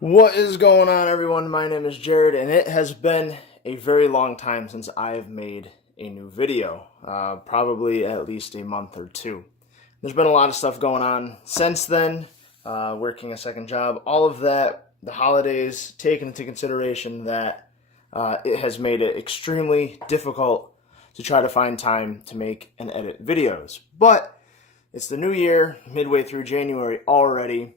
What is going on, everyone? My name is Jared, and it has been a very long time since I've made a new video. Probably at least a month or two. There's been a lot of stuff going on since then, working a second job, all of that, the holidays, taken into consideration that it has made it extremely difficult to try to find time to make and edit videos. But it's the new year, midway through January already.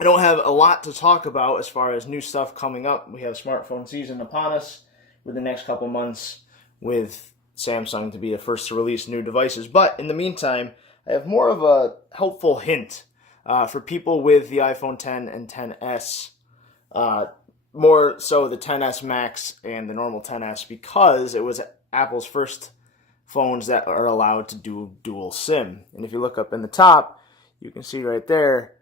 I don't have a lot to talk about as far as new stuff coming up. We have smartphone season upon us with the next couple months with Samsung to be the first to release new devices. But in the meantime, I have more of a helpful hint for people with the iPhone 10 and 10s, more so the 10s Max and the normal 10s, because it was Apple's first phones that are allowed to do dual SIM. And if you look up in the top, you can see right there,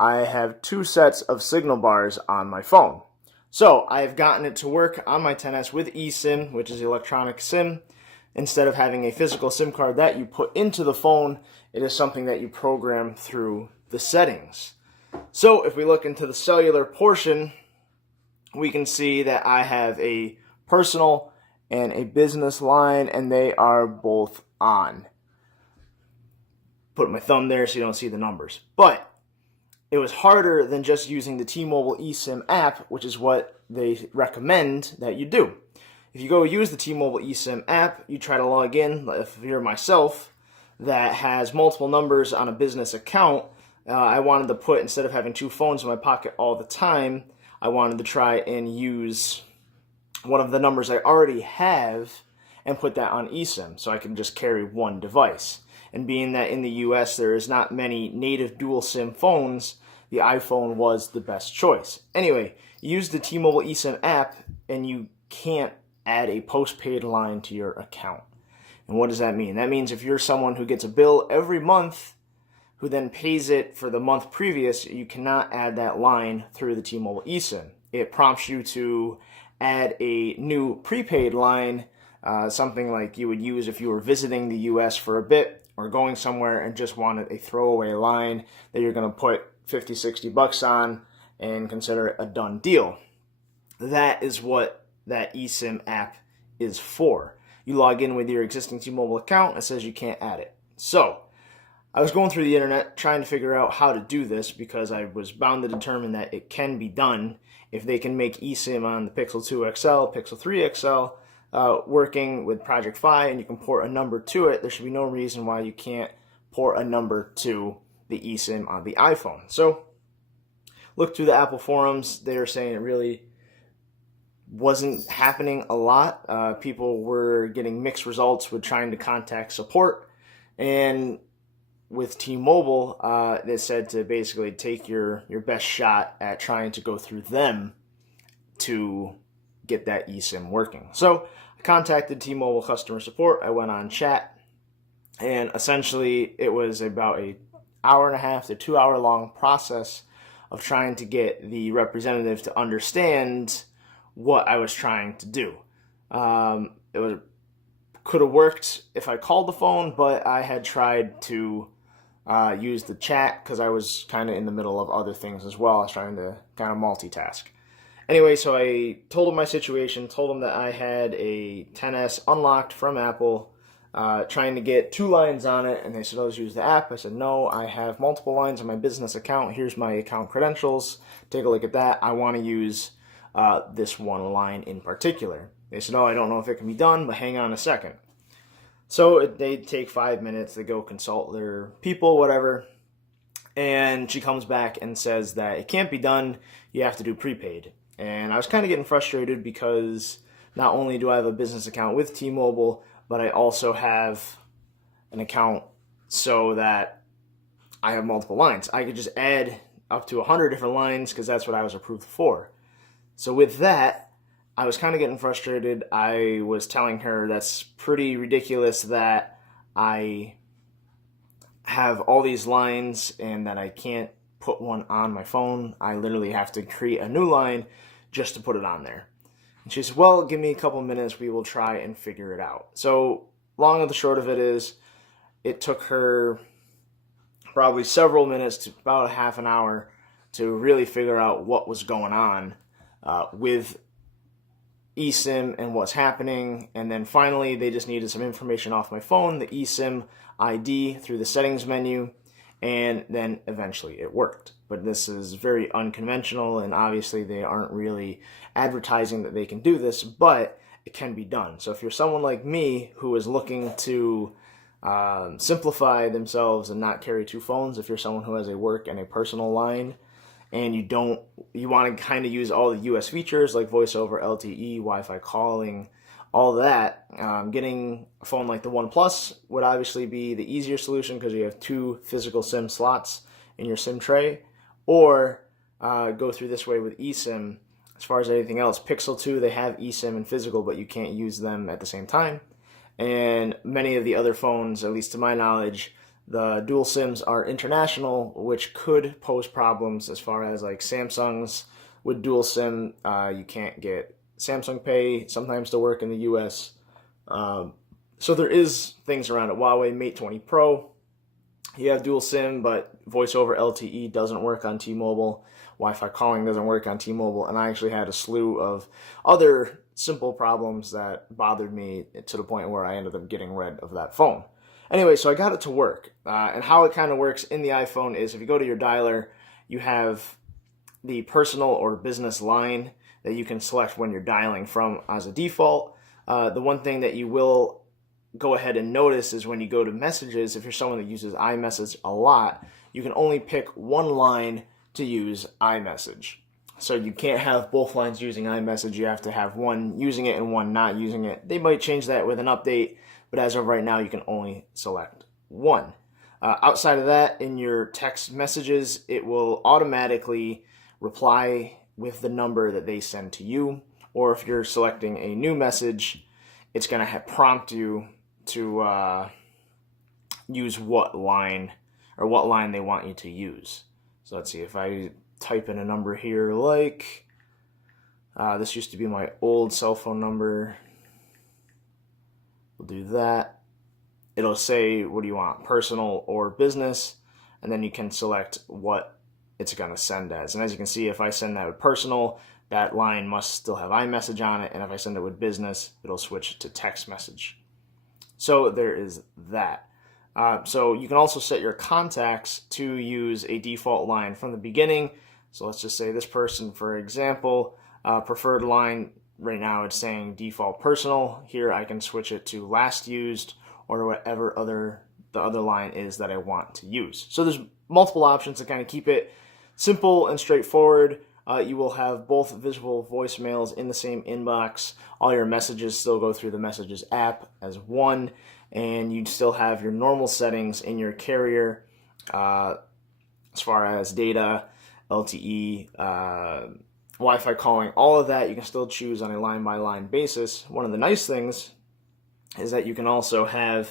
I have two sets of signal bars on my phone. So I have gotten it to work on my 10s with eSIM, which is electronic SIM. Instead of having a physical SIM card that you put into the phone, it is something that you program through the settings. So if we look into the cellular portion, we can see that I have a personal and a business line, and they are both on. Put my thumb there so you don't see the numbers. But it was harder than just using the T-Mobile eSIM app, which is what they recommend that you do. If you go use the T-Mobile eSIM app, you try to log in, if you're myself, that has multiple numbers on a business account, I wanted to put, instead of having two phones in my pocket all the time, I wanted to try and use one of the numbers I already have and put that on eSIM, so I can just carry one device. And being that in the US there is not many native dual SIM phones, the iPhone was the best choice. Anyway, use the T-Mobile eSIM app and you can't add a postpaid line to your account. And what does that mean? That means if you're someone who gets a bill every month, who then pays it for the month previous, you cannot add that line through the T-Mobile eSIM. It prompts you to add a new prepaid line, something like you would use if you were visiting the US for a bit or going somewhere and just wanted a throwaway line that you're going to put 50, 60 bucks on and consider it a done deal. That is what that eSIM app is for. You log in with your existing T-Mobile account, it says you can't add it. So, I was going through the internet trying to figure out how to do this because I was bound to determine that it can be done if they can make eSIM on the Pixel 2 XL, Pixel 3 XL, working with Project Fi, and you can port a number to it. There should be no reason why you can't port a number to the eSIM on the iPhone. So, look through the Apple forums. They are saying it really wasn't happening a lot. People were getting mixed results with trying to contact support, and with T-Mobile, they said to basically take your best shot at trying to go through them to get that eSIM working. So I contacted T-Mobile customer support. I went on chat, and essentially it was about an hour and a half to 2 hour long process of trying to get the representative to understand what I was trying to do. It could have worked if I called the phone, but I had tried to use the chat because I was kind of in the middle of other things as well. I was trying to kind of multitask. Anyway, so I told him my situation, told him that I had a 10s unlocked from Apple, trying to get two lines on it, and they said, "Oh, just use the app." I said, "No, I have multiple lines on my business account. Here's my account credentials. Take a look at that. I want to use this one line in particular." They said, "Oh, I don't know if it can be done, but hang on a second." So they take 5 minutes, they go consult their people, whatever, and she comes back and says that it can't be done, you have to do prepaid. And I was kind of getting frustrated because not only do I have a business account with T-Mobile, but I also have an account so that I have multiple lines. I could just add up to 100 different lines because that's what I was approved for. So with that, I was kind of getting frustrated. I was telling her that's pretty ridiculous that I have all these lines and that I can't put one on my phone. I literally have to create a new line just to put it on there. And she said, "Well, give me a couple minutes. We will try and figure it out." So long and the short of it is, it took her probably several minutes to about a half an hour to really figure out what was going on with eSIM and what's happening. And then finally, they just needed some information off my phone, the eSIM ID through the settings menu, and then eventually it worked. But this is very unconventional, and obviously they aren't really advertising that they can do this, but it can be done. So if you're someone like me who is looking to simplify themselves and not carry two phones, if you're someone who has a work and a personal line, and you want to kind of use all the US features like voice over LTE, Wi-Fi calling, all that, getting a phone like the OnePlus would obviously be the easier solution because you have two physical SIM slots in your SIM tray, or go through this way with eSIM. As far as anything else, Pixel 2, they have eSIM and physical, but you can't use them at the same time. And many of the other phones, at least to my knowledge, the dual SIMs are international, which could pose problems as far as like Samsung's with dual SIM. You can't get Samsung Pay sometimes to work in the US. So there is things around it. Huawei Mate 20 Pro, you have dual SIM, but voice over LTE doesn't work on T-Mobile. Wi-Fi calling doesn't work on T-Mobile. And I actually had a slew of other simple problems that bothered me to the point where I ended up getting rid of that phone. Anyway, so I got it to work. And how it kind of works in the iPhone is if you go to your dialer, you have the personal or business line that you can select when you're dialing from as a default. The one thing that you will go ahead and notice is when you go to messages, if you're someone that uses iMessage a lot, you can only pick one line to use iMessage. So you can't have both lines using iMessage. You have to have one using it and one not using it. They might change that with an update, but as of right now, you can only select one. Outside of that, in your text messages, it will automatically reply with the number that they send to you. Or if you're selecting a new message, it's going to prompt you to use what line they want you to use. So let's see, if I type in a number here like, this used to be my old cell phone number. We'll do that. It'll say, what do you want, personal or business? And then you can select what it's going to send as. And as you can see, if I send that with personal, that line must still have iMessage on it. And if I send it with business, it'll switch to text message. So there is that. So you can also set your contacts to use a default line from the beginning. So let's just say this person, for example, preferred line. Right now it's saying default personal. Here I can switch it to last used or whatever the other line is that I want to use. So there's multiple options to kind of keep it simple and straightforward. You will have both visible voicemails in the same inbox. All your messages still go through the Messages app as one, and you still have your normal settings in your carrier as far as data, LTE, Wi-Fi calling, all of that you can still choose on a line-by-line basis. One of the nice things is that you can also have,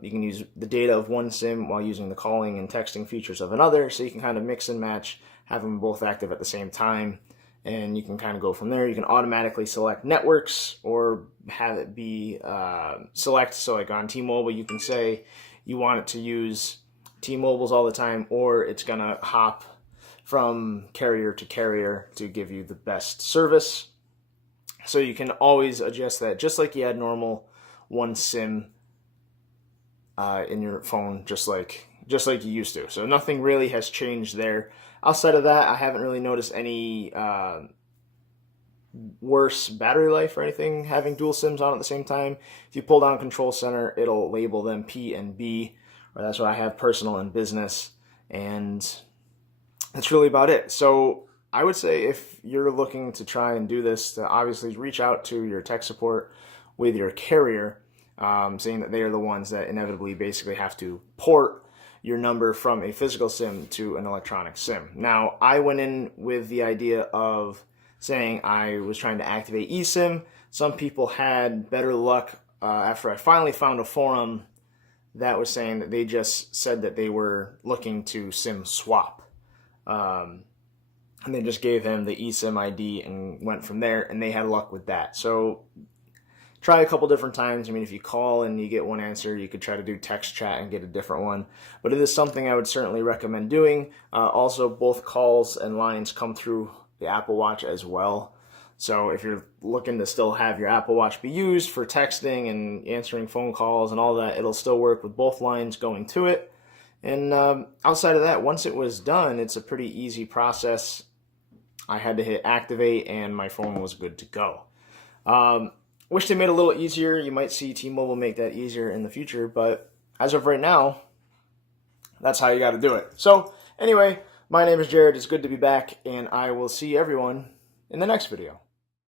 you can use the data of one SIM while using the calling and texting features of another, so you can kind of mix and match, have them both active at the same time, and you can kind of go from there. You can automatically select networks or have it be select, so like on T-Mobile you can say you want it to use T-Mobile's all the time, or it's gonna hop from carrier to carrier to give you the best service. So you can always adjust that just like you had normal one SIM in your phone, just like you used to. So nothing really has changed there. Outside of that, I haven't really noticed any worse battery life or anything having dual SIMs on at the same time. If you pull down Control Center, it'll label them P and B, or that's what I have, personal and business, and that's really about it. So I would say if you're looking to try and do this, to obviously reach out to your tech support with your carrier, saying that they are the ones that inevitably basically have to port your number from a physical SIM to an electronic SIM. Now, I went in with the idea of saying I was trying to activate eSIM. Some people had better luck after I finally found a forum that was saying that they just said that they were looking to SIM swap. And they just gave him the eSIM ID and went from there, and they had luck with that. So try a couple different times. I mean, if you call and you get one answer, you could try to do text chat and get a different one. But it is something I would certainly recommend doing. Also, both calls and lines come through the Apple Watch as well. So if you're looking to still have your Apple Watch be used for texting and answering phone calls and all that, it'll still work with both lines going to it. And outside of that, once it was done, it's a pretty easy process. I had to hit activate and my phone was good to go. Wish they made it a little easier. You might see T-Mobile make that easier in the future, but as of right now, that's how you got to do it. So anyway, my name is Jared. It's good to be back, and I will see everyone in the next video.